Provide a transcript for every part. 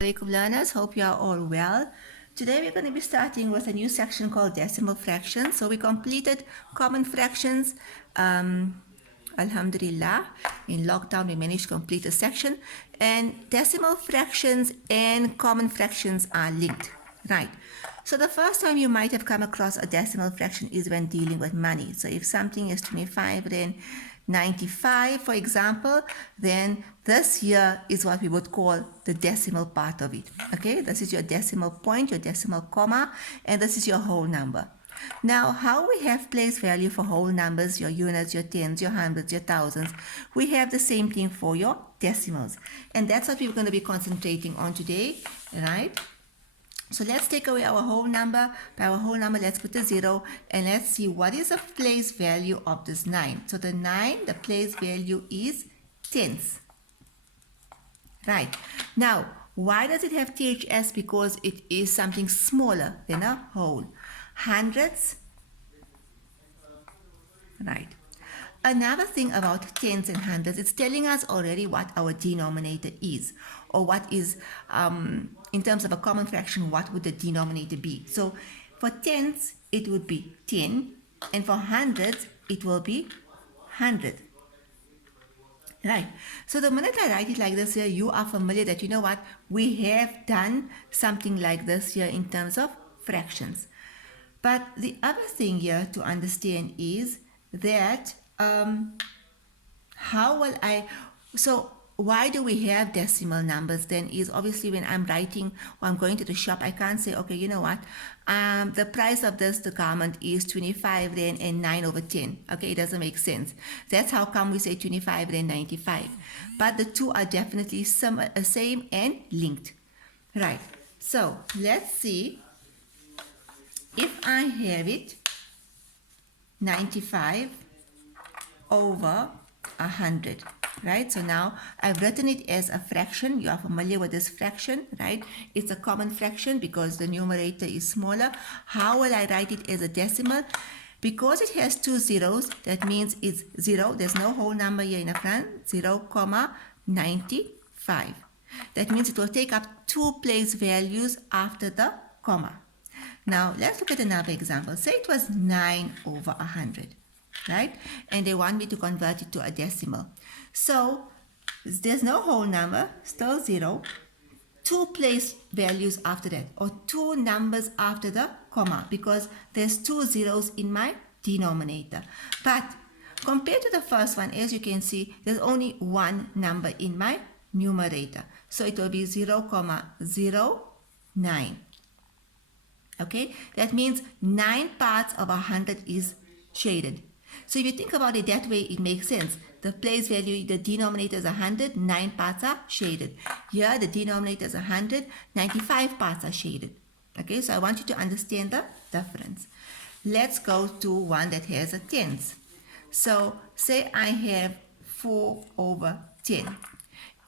Assalamualaikum learners, hope you are all well. Today we're going to be starting with a new section called decimal fractions. So we completed common fractions. Alhamdulillah, in lockdown we managed to complete a section, and decimal fractions and common fractions are linked, right? So the first time you might have come across a decimal fraction is when dealing with money. So if something is 25 then 95, for example, then this here is what we would call the decimal part of it. Okay, this is your decimal point, your decimal comma, and this is your whole number. Now, how we have place value for whole numbers, your units, your tens, your hundreds, your thousands, we have the same thing for your decimals. And that's what we're going to be concentrating on today, right? So let's take away our whole number. By our whole number, let's put a 0, and let's see what is the place value of this 9. So the 9, the place value is tens. Right. Now, why does it have THS? Because it is something smaller than a whole. Hundreds. Right. Another thing about tens and hundreds, it's telling us already what our denominator is, or what is, in terms of a common fraction, what would the denominator be. So for tens, it would be 10, and for hundreds, it will be 100. Right. So the minute I write it like this here, you are familiar that, you know what, we have done something like this here in terms of fractions. But the other thing here to understand is that so why do we have decimal numbers then is obviously when I'm writing or I'm going to the shop, I can't say, okay, you know what, the price of this garment is 25 Rand and 9 over 10. Okay, it doesn't make sense. That's how come we say 25 Rand 95. But the two are definitely same and linked. Right, so let's see if I have it 95 over 100, right? So now I've written it as a fraction. You are familiar with this fraction, right? It's a common fraction because the numerator is smaller. How will I write it as a decimal? Because it has two zeros, that means it's 0. There's no whole number here in the front. 0,95. That means it will take up two place values after the comma. Now let's look at another example. Say it was 9 over 100. Right? And they want me to convert it to a decimal. So there's no whole number, still 0, two place values after that, or two numbers after the comma, because there's two zeros in my denominator. But compared to the first one, as you can see, there's only one number in my numerator. So it will be 0,09. Okay? That means 9 parts of 100 is shaded. So if you think about it that way, it makes sense. The place value, the denominator is 100, 9 parts are shaded. Here, the denominator is 100, 95 parts are shaded. Okay, so I want you to understand the difference. Let's go to one that has a tens. So say I have 4 over 10.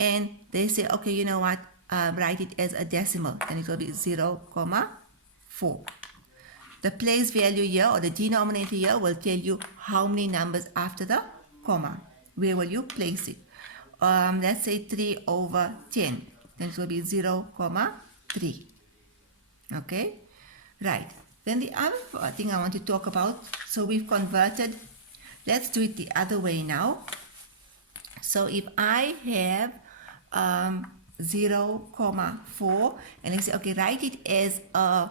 And they say, okay, you know what, write it as a decimal. And it will be 0,4. The place value here, or the denominator here, will tell you how many numbers after the comma. Where will you place it? Let's say 3 over 10. Then it will be 0,3. Okay? Right. Then the other thing I want to talk about, so we've converted. Let's do it the other way now. So if I have 0,4, and I say, okay, write it as a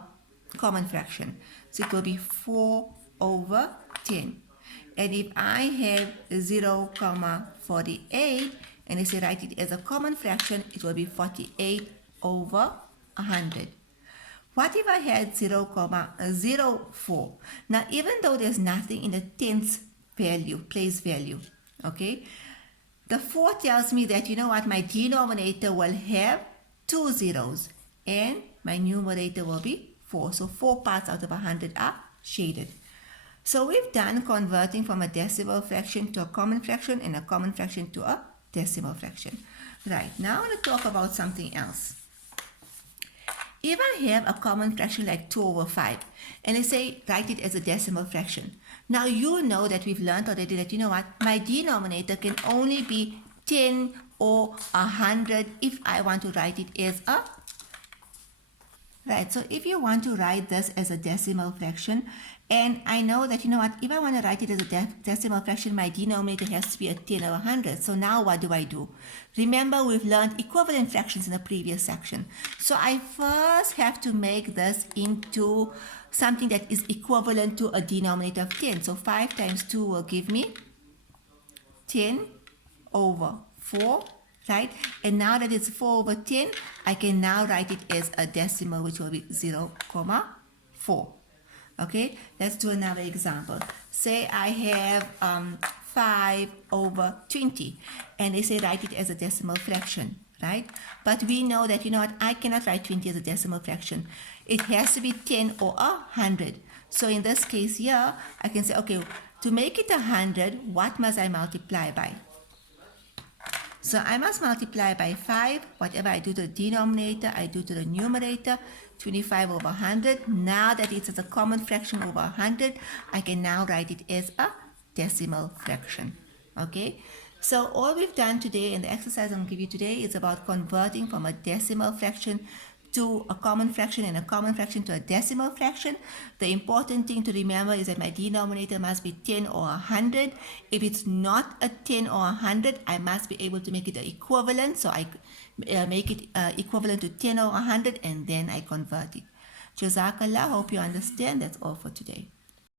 common fraction. So it will be 4 over 10. And if I have 0,48, and I say write it as a common fraction, it will be 48 over 100. What if I had 0,04? Now, even though there's nothing in the tens value, place value, okay, the 4 tells me that, you know what, my denominator will have 2 zeros, and my numerator will be 4. So 4 parts out of 100 are shaded. So we've done converting from a decimal fraction to a common fraction, and a common fraction to a decimal fraction. Right, now I want to talk about something else. If I have a common fraction like 2 over 5, and I say write it as a decimal fraction. Now you know that we've learned already that, you know what, my denominator can only be 10 or 100 if I want to write it as a Right, so if you want to write this as a decimal fraction, and I know that, you know what, if I want to write it as a decimal fraction, my denominator has to be a 10 or 100. So now what do? Remember, we've learned equivalent fractions in the previous section. So I first have to make this into something that is equivalent to a denominator of 10. So 5 times 2 will give me 10 over 4, right? And now that it's 4 over 10, I can now write it as a decimal, which will be 0,4. Okay, let's do another example. Say I have 5 over 20, and they say write it as a decimal fraction, right? But we know that, you know what, I cannot write 20 as a decimal fraction. It has to be 10 or 100. So in this case here, I can say, okay, to make it 100, what must I multiply by? So I must multiply by 5. Whatever I do to the denominator, I do to the numerator. 25 over 100. Now that it's a common fraction over 100, I can now write it as a decimal fraction. Okay? So all we've done today, and the exercise I'm going to give you today, is about converting from a decimal fraction to a common fraction, and a common fraction to a decimal fraction. The important thing to remember is that my denominator must be 10 or 100. If it's not a 10 or 100, I must be able to make it equivalent. So I make it equivalent to 10 or 100, and then I convert it. Jazakallah, hope you understand. That's all for today.